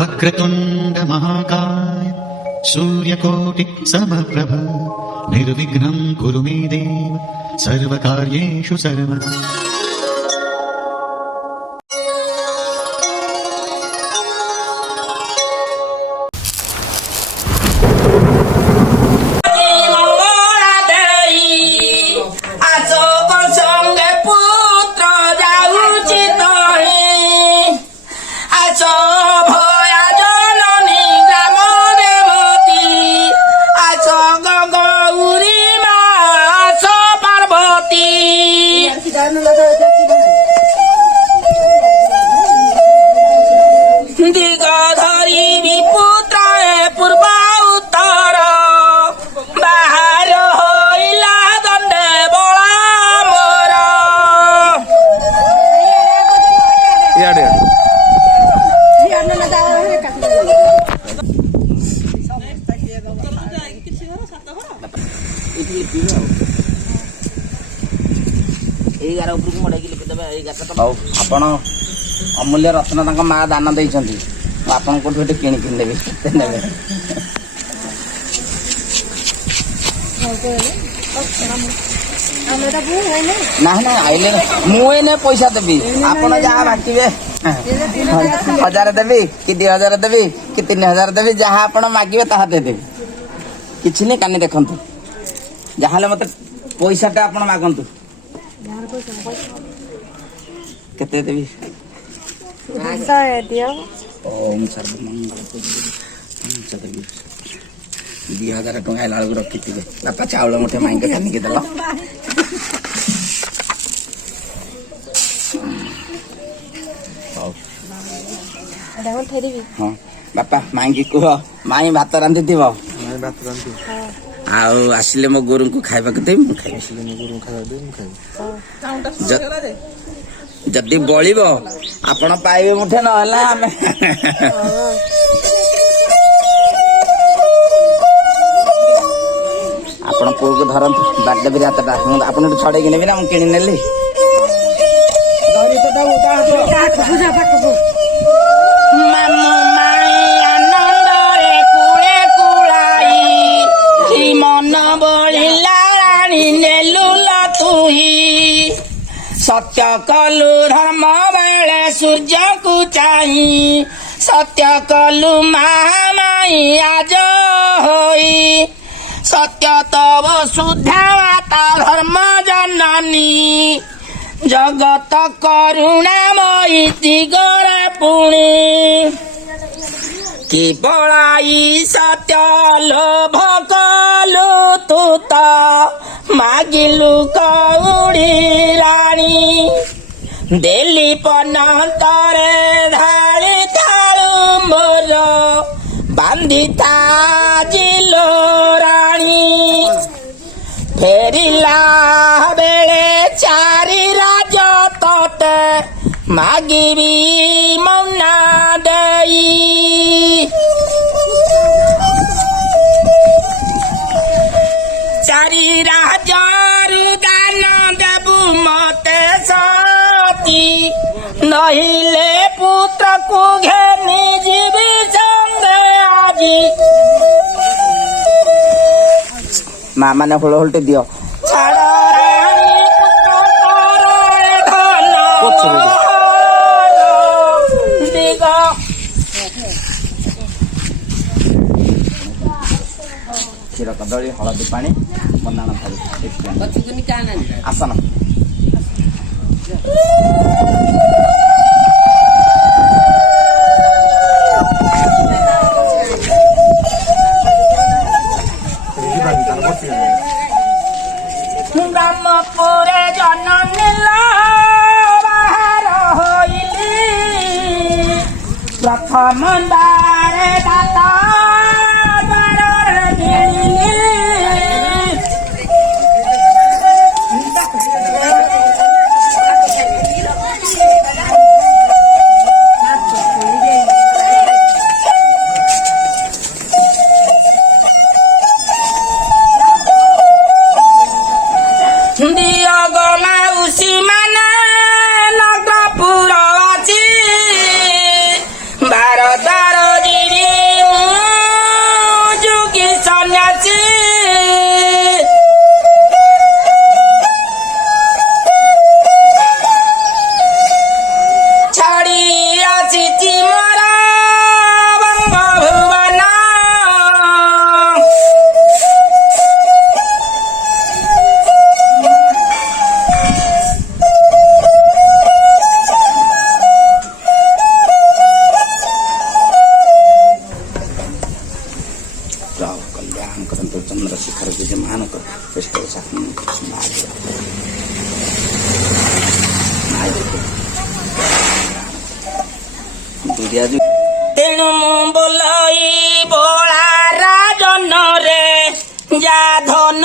वक्रतुंड महाकाय सूर्यकोटि समप्रभ निर्विघ्नं कुरु मे देव सर्वकार्येषु सर्वदा। आपण अमूल्य रत्न तक माँ दान देती आपन को किणी देवी ना ना आइले मुझे पैसा देवी आपड़ जहाँ बांटे 1000 देवी कि 2000 देवी कि 3000 देवी जहाँ आप मागे ता देदेवी कि नहीं कानी देखु जहाँ मत पैसाटा आप मागतु केते देवी ओम सर्वमंगल 2000 टंका लाग रखी बापा चाउल मुठे माइक कानिक दल हाँ बापा माइक कह माई भात रांधि थी आसिले मो गोरु को खाइबा के देबी जदि बलिब आपण पाइबे मुठे न आमे आपण पुओ को धरंतु बाडे भी हातटा आपण छड़े कि नेबी ना किणी नेली सत्य कलु धर्म बेले सूर्य को चाही सत्य कलु महामाई आज होई सत्य तब शुद्धा माता धर्म जननी जगत करुणामयी दिगरे पुणी कि पलाई सत्य लोभ कलु तुत मागिलु कौड़ी रानी देली पनतरे ढाली थालु मोर बांधी ताजिलो रानी फेरिला बेले चारि राज तते मागिबी मौना देई चारि राजरु दान देबु मते सती नहिले पुत्र को घेनी जीवी संगे आजी माँ माने होल होलटे दियो छाड़ क्षीर कदली हलदी पानी बंदाण थाली आसन ब्रह्मपुरे जननी बाहर होइली प्रथम दारे दाता भारत ତେଣୁ ମୁଁ ବୋଲଇ ବୋଳା ରାଜନରେ ଯା ଧନ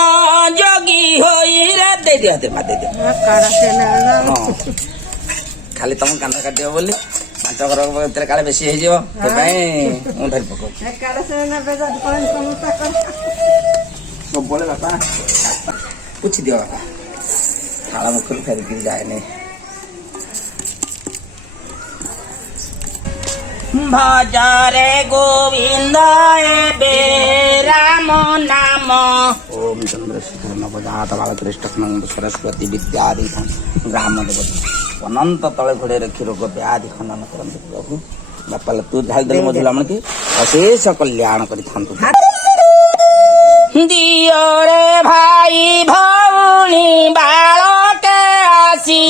ଯୋଗୀ ହୋଇ ରେ ଦେଇଦିଅ ଦେଇଦିଅ ଖାଲି ତମ କାନ୍ଦ କାଟିବ ବୋଲି 5 ଘର ଭିତରେ କାଳେ ବେଶୀ ହେଇଯିବ ସେଥିପାଇଁ ମୁଁ ଧରି ପକଉଛି ସବୁବେଳେ ବାପା ପୁଛି ଦିଅ ବାପା ଥାଳ ମୁଖରୁ ଫେରିକି ଯାଏନି ଭଜରେ ଗୋବିନ୍ଦ ଏବେ ରାମ ନାମ ଓମ୍ ଚନ୍ଦ୍ରଶେଖର ନବଜାତ ବାଳକୃଷ୍ଣ ସରସ୍ୱତୀ ବିଦ୍ୟାଦି ଗ୍ରାମ ଦେବତୀ ଅନନ୍ତ ତଳେ ଘୋଡ଼େଇ ରଖି ରୋଗ ବ୍ୟାଧି ଖଣ୍ଡନ କରନ୍ତୁ ପ୍ରଭୁ ବାପା ତୁ ଢାଳିଦେଲେ ମୋ ଝୁଲାମଣିକି ଅଶେଷ କଲ୍ୟାଣ କରିଥାନ୍ତୁ ଦିଅରେ ଭାଇ ଭଉଣୀ ବାଳକେ ଆସି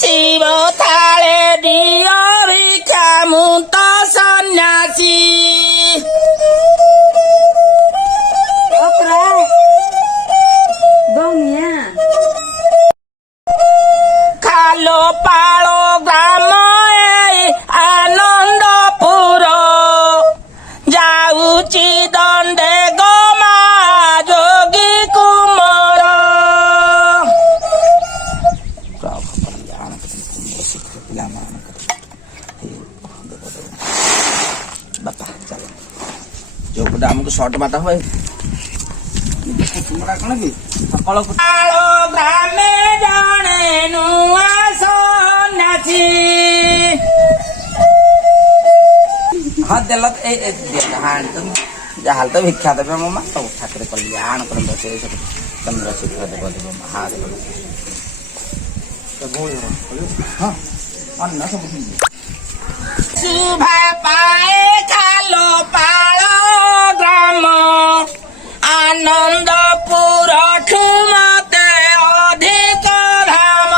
ଶିବ ଥାଳେ ଦିଅ ଭିକ୍ଷା ମୁଁ ତ ସନ୍ନ୍ୟାସୀ ଖାଲୋ ପାଳ ଗ୍ରାମ ଆନନ୍ଦପୁର ଯାଉଛି ଦଣ୍ଡେ ଗମା ଯୋଗୀ କୁମାର ବାପା ଚାଲ ଯୋଉପଟେ ଆମକୁ ସର୍ଟ ବାଟ ହୁଏ କଣ କି ସକାଳକୁ ଗ୍ରାମେ ଜଣେ ନୂଆ ସନ୍ନ୍ୟାସୀ ହଁ ଦେଲ ଯାହାହେଲେ ତ ଭିକ୍ଷା ଦେବେ ମୋ ମା ସବୁ ଠାକୁର କଲ୍ୟାଣ କରନ୍ତୁ ଚନ୍ଦ୍ରଶେଖର ଦେବ ଦେବ ମହାଦେବ ହଁ ଅନ୍ନ ସବୁ ଶୁଭା ପାଏ ଖାଲୋ ପାଳ ଗ୍ରାମ ଆନନ୍ଦପୁରଠୁ ମତେ ଅଧିକ ଧାମ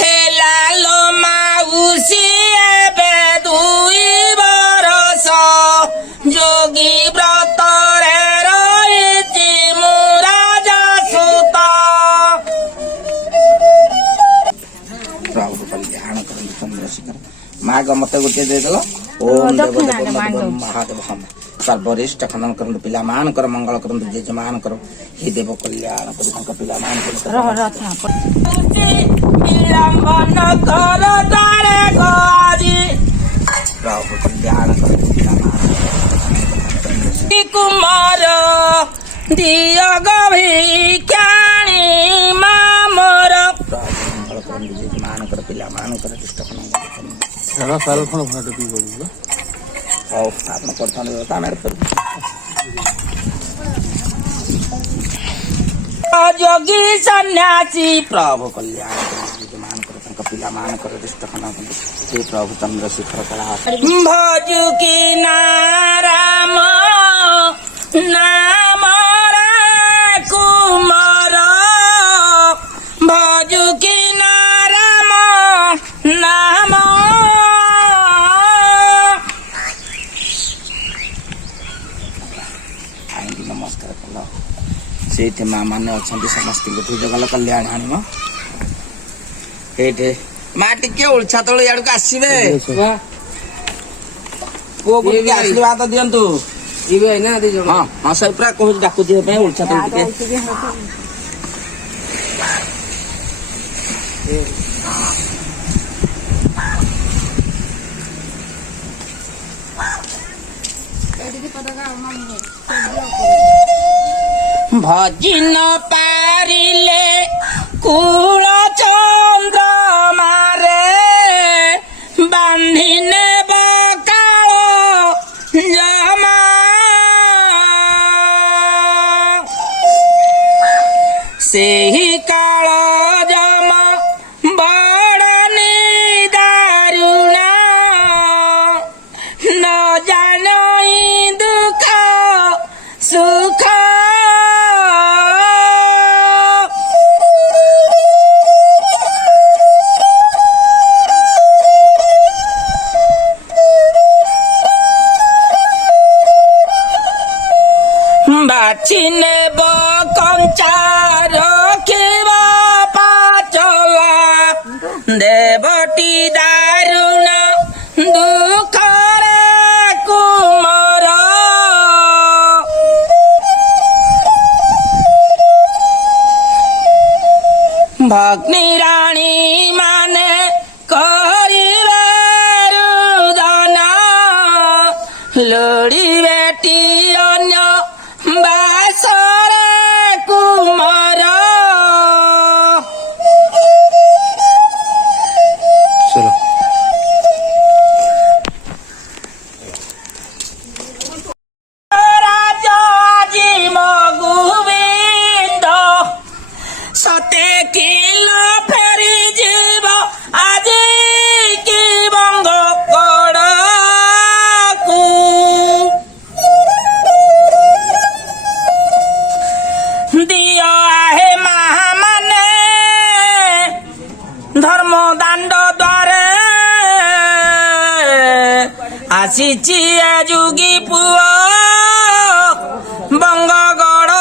ହେଲା ଲୋ ମାଉସୀ ଏବେ 2 ବରଷ ଯୋଗୀ ବ୍ରତରେ ରହିଛି ମୁଁ ରାଜା ସୁତ ପ୍ରଭୁ କଲ୍ୟାଣ କରନ୍ତୁ ଚନ୍ଦ୍ରଶେଖର ମାଗ ମତେ ଗୋଟିଏ ଦେଇଦେଲ ଓମ୍ ଦେବ ମହାଦେବ ହମ ସର୍ବରିଷ୍ଠ ଖନନ କରନ୍ତୁ ପିଲାମାନଙ୍କର ମଙ୍ଗଳ କରନ୍ତୁ ଜେଜେମାନଙ୍କର ହି ଦେବ କଲ୍ୟାଣ କରି ତାଙ୍କ ପିଲାମାନଙ୍କର ପ୍ରଭୁ କଲ୍ୟାଣ କରନ୍ତୁ କୁମାର ଦିଅ ଗଭିକ୍ଷାଣୀ ମାମର ପ୍ରଭୁ ମଙ୍ଗଳ କରନ୍ତୁ ଜେଜେମାନଙ୍କର ପିଲାମାନଙ୍କର ଦୁଷ୍ଟ ଖନନ କରନ୍ତୁ ହଉ ଆପଣ କରିଥାନ୍ତି ବ୍ୟବସ୍ଥା ଆମେ ଯୋଗୀ ସନ୍ନ୍ୟାସୀ ପ୍ରଭୁ କଲ୍ୟାଣ ମାନଙ୍କର ତାଙ୍କ ପିଲାମାନଙ୍କର ଦୁଷ୍ଟ ଖନନ ସେ ପ୍ରଭୁ ଚନ୍ଦ୍ରଶେଖର କଳା ଭଜୁ କି ନାରାମ ନାମ କୁମାର ଭଜୁ କି ନାରାମ ନାମ ନମସ୍କାର କଲ ସେଇଠି ମା ମାନେ ଅଛନ୍ତି ସମସ୍ତଙ୍କୁ ଜଗଲ କଲ୍ୟାଣ ଆଣିବ ଏଇଠି ମା ଟିକେ ଉଳଛା ତଳୁ ଇଆଡକୁ ଆସିବେ ପୁଅକୁ ଟିକେ ଆଶୀର୍ବାଦ ଦିଅନ୍ତୁ ହଁ ହଁ ସେ ପୁରା କହୁଛି ଡାକୁଛି ପାଇଁ ଉଳଛା ତଳୁ ଟିକେ ଭଜିନ ପାରିଲେ କୁଳ ଚନ୍ଦ୍ରମାରେ ବାନ୍ଧି ନେବ କାଳ ଜମା ସେହି କାଳ ଜମା ବଡ଼ ନିଦାରୁଣା ନ ଜାଣଇ ଦୁଃଖ ସୁଖ ବାଛି ନେବ କଞ୍ଚା ରଖିବ ଭଗ୍ନି ରାଣୀ ମାନେ କରିବେ ରୁଦନ ଲୋଡ଼ିବେ ଅନ୍ୟ ବାସରେ କୁମାର। ରାଜା ଆଜି ମଗୁବିନ୍ଦ ସତେ କିଲ ଫେରି ଯିବ ଆଜି କି ବଙ୍ଗ କଡ଼କୁ। ଦିଅ ଆହେ ମାମାନେ ଧର୍ମ ଦାଣ୍ଡ ଦ୍ୱାରେ ଆସିଛି ଏ ଯୁଗୀ ପୁଅ ବଙ୍ଗଗଡ଼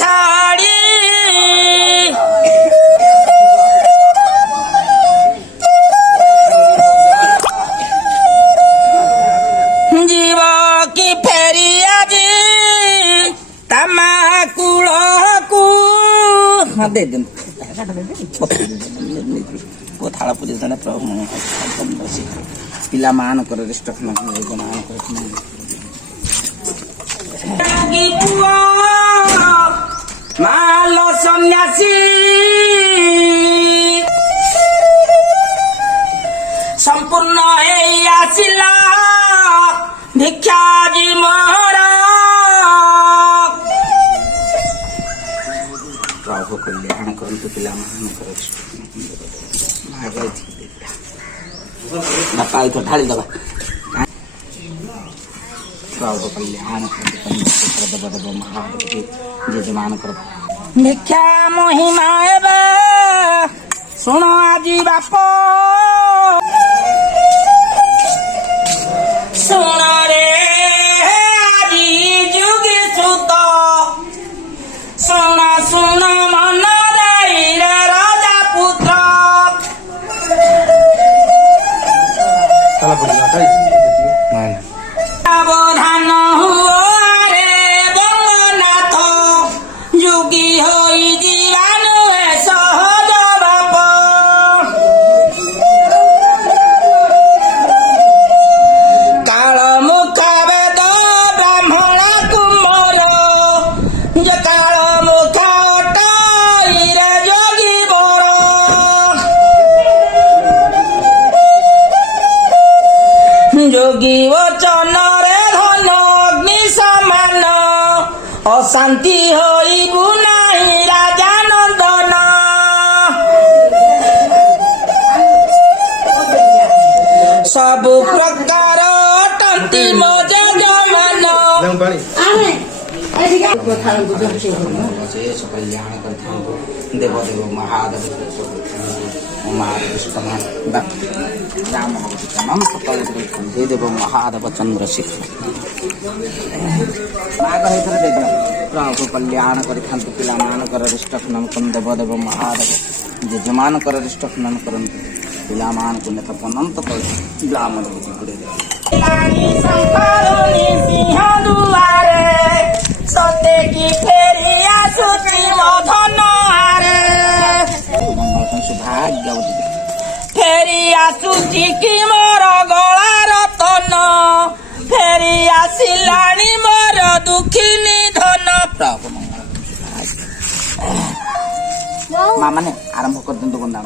ଛାଡ଼ି। ଯିବ କି ଫେରି ଆଜି ତାମା କୂଳକୁ। ଥାଳ ପୂଜା ପ୍ରଭୁ ପିଲାମାନଙ୍କର ମାଲ ସନ୍ନ୍ୟାସୀ ସମ୍ପୂର୍ଣ୍ଣ ହେଇ ଆସିଲା ଭିକ୍ଷା ମୋର। ପ୍ରଭୁ କଲ୍ୟାଣ କରନ୍ତୁ ପିଲାମାନଙ୍କର ବାପା ଏଇଠୁ ଢାଳି ଦେବା। ପ୍ରଭୁ କଲ୍ୟାଣ କରନ୍ତୁ ଜେଜେମାନଙ୍କର ଭିକ୍ଷା ମହିମା ଏବେ ଶୁଣ ଆଜି ବାପ। ଶୁଣ ରେ ଆଜି ଯୁଗୀ ସୁତ ଶୁଣ ଶୁଣ ମନ ଦେଇରେ ରାଜା ପୁତ୍ର। ସାବଧାନ ହୁଅରେ ବଙ୍ଗନାଥ ଯୁଗୀ ହୋଇ ଯିବାନୁ ଏ ସହଜ ବାପ। କାଳ ମୁଖା ବେଦ ବ୍ରାହ୍ମଣ କୁମ୍ଭର ଯେ କାଳ ମୁଖା ଅଟାଇରେ ଯୋଗୀ ବର। ଯୋଗୀ ବଚନରେ ଧନ ଅଗ୍ନି ସମାନ ଅଶାନ୍ତି ହୋଇବୁ ନାହିଁ ରାଜା ନନ୍ଦନ। ସବୁ ପ୍ରକାର ଅଟନ୍ତି ମୋ ଯଜମାନ। କଲ୍ୟାଣ କରିଥାନ୍ତୁ ଦେବଦେବ ମହାଦେବ ରାମ ଜୟ ଦେବ ମହାଦେବ ଚନ୍ଦ୍ରଶେଖର ପ୍ରଭୁ କଲ୍ୟାଣ କରିଥାନ୍ତୁ ପିଲାମାନଙ୍କର ରିଷ୍ଟ ଖନନ କରନ୍ତୁ ଦେବଦେବ ମହାଦେବ ଜେଜେମାନଙ୍କର ରିଷ୍ଟ ଖନନ କରନ୍ତୁ ପିଲାମାନଙ୍କୁ ନେତ ଅନନ୍ତ କରି ଗ୍ରାମ ଦେବତୀ ଗୁଡ଼େ ସତେ କି ଫେରି ଆସୁଛି ମଧନ ଭାଗ୍ୟବତୀ ଫେରି ଆସୁଛି କି ମୋର ଗଳା ରତନ ଫେରି ଆସିଲାଣି ମୋର ଦୁଃଖିନୀ ଧନ। ପ୍ରଭୁ ମା ମାନେ ଆରମ୍ଭ କରିଦିଅନ୍ତୁ ବନ୍ଦାଣ।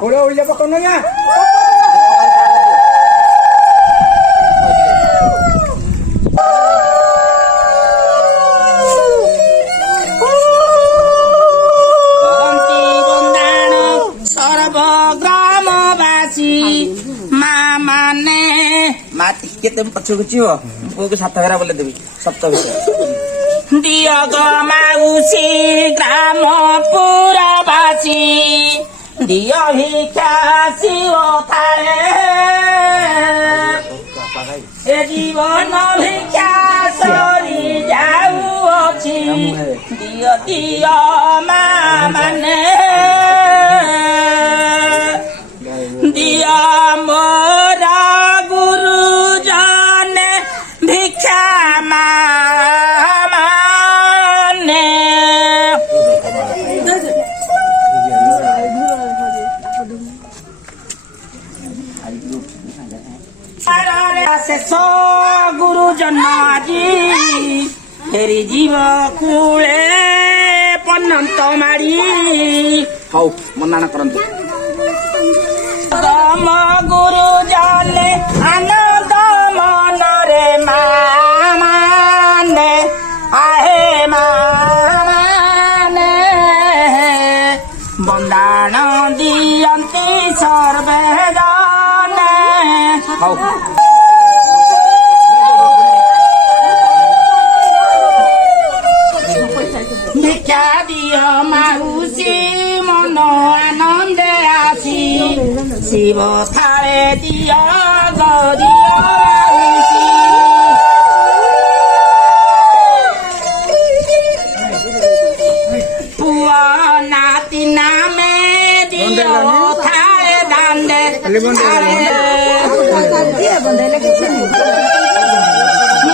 କେତେ ପଛକୁ ଯିବ ପୁଅକୁ ସାତ ଘେରା ବୋଲେ ଦେବି ସପ୍ତ ଭିତରେ ଦିଅ ମାଉସୀ ଗ୍ରାମ ପୁରବାସୀ ଦିଅ ଭିକ୍ଷା ଶିବ ଥାଳେ ଏ ଜୀବନ ଭିକ୍ଷା ସରି ଯାଉଅଛି ଦିଅ ଦିଅ ମା ମାନେ ଦିଅ ମୋର ଗୁରୁଜନେ ଭିକ୍ଷା ମାନେ गुरुजन आजी फेरी जीव कूले पन्नंत मारी हौ मन्ना करंतु तम गुरु जाले आनंद मनरे माने आहे माने बंदाण दियंती सर्वे जाने हौ भिक्षा दियो माउसी मन आनंदे आसी शिव थारे दियो गरियो माउसी पुआ नाती नामे दियो थारे दांडे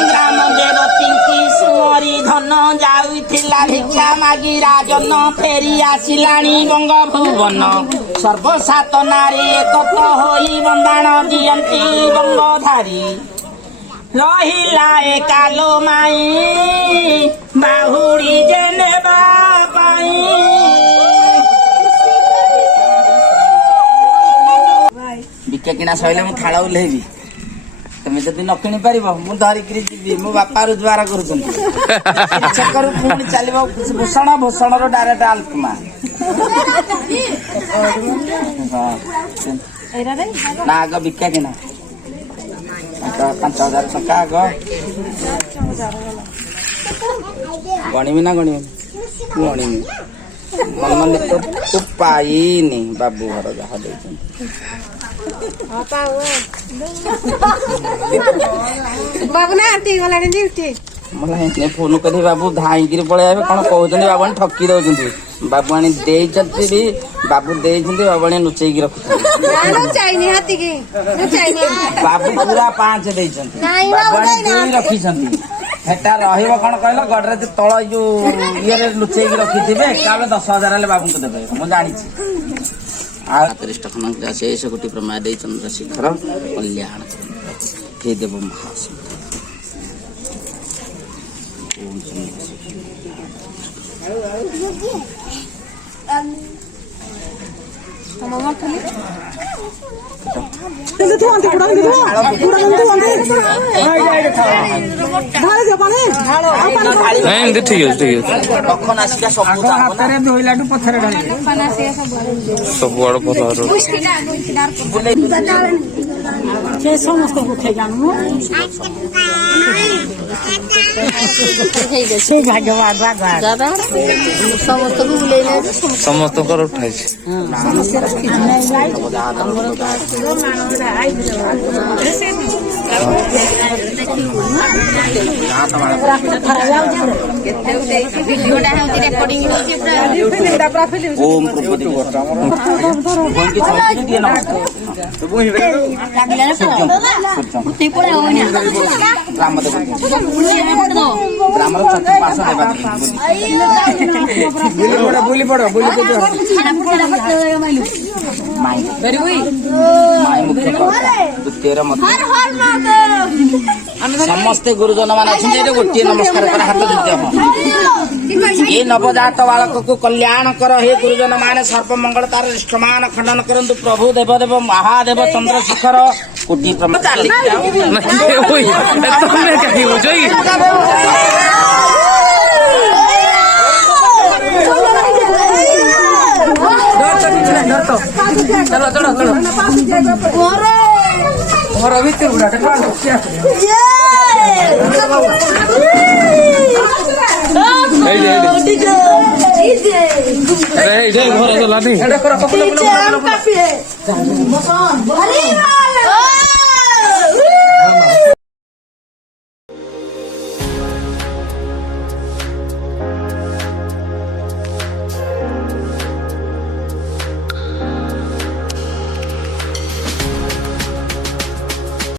ग्राम देवती की सुमरी धन जाउथिला भिक्षा मागी राजन फेरी आसिलाणी गंग भुवन सर्वसात नारी एकत होई बंदाण दियंती गंगधारी रहिला एकालो माई बाहुड़ी जेने बापाई भिक्षा किणा सइले मु थाला उल्हेबी तमे जदि न किणी पारिबो मु धरिकरी जिबी मो बापा रोजगार करूछन्ती चक्करु पुणी चलिबो भूषण रो डायरेक्ट आल्पमा ना आग भिक्षा किणा 5,000 टका आग गणिमी ना गणिमी गणिमी मन तो पाइनी बाबू घर जहा देछन्ती बाबू ना आंटी गलानी ड्यूटी मला हे फोन करी बाबू धाईकिरी पळे आबे कोन कहउछन्ती बाबू ठकी दउछन्ती बाबू आनी देइछन्ती भी बाबू देइछन्ती बाबू आनी लुचेई की रखुछन्ती ना चाइनी हाथी की ना चाइनी बाबू पूरा 5 देइछन्ती बाबू आनी 2 रखिछन्ती हेटा रहिबो कोन कहलो गडरे तळ जो इरे लुचेई की रखिथिबे काबे 10,000 ले बाबू को देबे मु जानि छी आ 30 टका न शेष कोटि प्रमाद दे चंद्रशेखर कल्याण हे देव महासन ओम मामा खाली समस्त उठाई ओम समस्ते गुरुजन मान गोटे नमस्कार कर हाथ जोड़ते ये नवजात बालक को कल्याण कर हे गुरुजन मान सर्व मंगल तार इष्टमान खंडन करंतु प्रभु देवदेव महादेव चंद्रशेखर कोटि चलो चलो चलो घर भीतर घर